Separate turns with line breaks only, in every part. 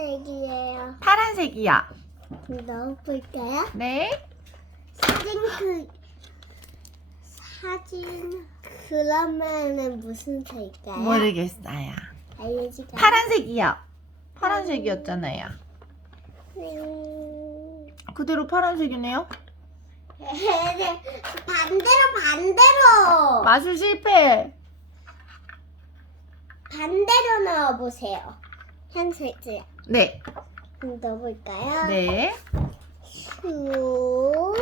파란색이에요.
파란색이요.
넣어볼까요? 네. 사진 그 사진 그러면은 무슨 색일까요?
모르겠어요. 알려주세요. 파란색이요. 파란색이었잖아요. 음... 그대로 파란색이네요.
반대로 반대로
마술 실패.
반대로 넣어보세요. 현색이요. 네. 넣어볼까요?
네. 슉.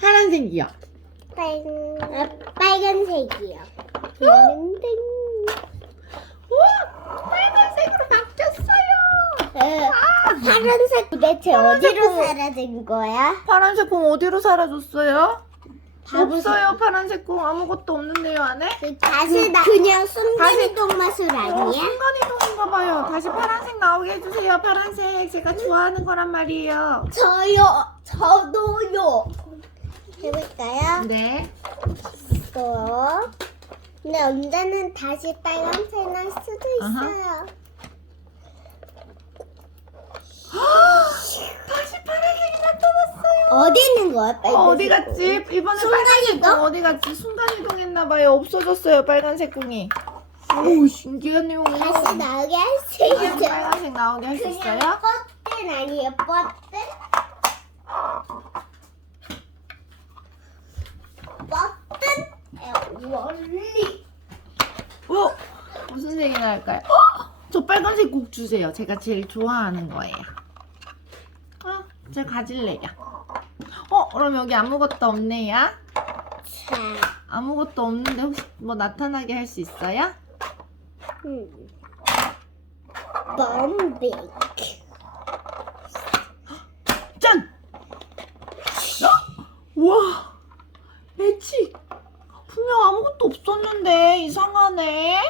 파란색이요. 빨
아, 빨간색이요. 땡.
우와! 빨간색으로 바뀌었어요. 에,
파란색 도대체 어디로 사라진 거야?
파란색 공 어디로 사라졌어요? 없어요. 파란색 공 아무것도 없는데요 안에?
다시 나 그냥 순간이동 마술 어, 아니야?
순간이동인가 봐요. 다시 파란색 나오게 해주세요. 파란색 제가 좋아하는 거란 말이에요.
저요, 저도요. 해볼까요? 네. 또. 근데 언제는 다시 빨간색 날 수도 있어요.
다시 파란색이 나타났
어디 있는 거야, 빨간색? 어,
어디 갔지? 이번에 빨간색 공 어디 갔지? 순간 이동 했나봐요. 없어졌어요. 빨간색 공이. 오 신기하네요.
다시 나오게 할수 그냥 있어요.
빨간색 나오게 할수 있어요?
버튼 아니에요, 버튼? 버튼? 원리.
어? 무슨 색이 나올까요? 어? 저 빨간색 꼭 주세요. 제가 제일 좋아하는 거예요. 어, 제가 가질래요. 어, 그럼 여기 아무것도 없네요. 자, 아무것도 없는데 혹시 뭐 나타나게 할 수 있어요? 음.
범빅.
짠! 어? 우와! 매치! 분명 아무것도 없었는데 이상하네.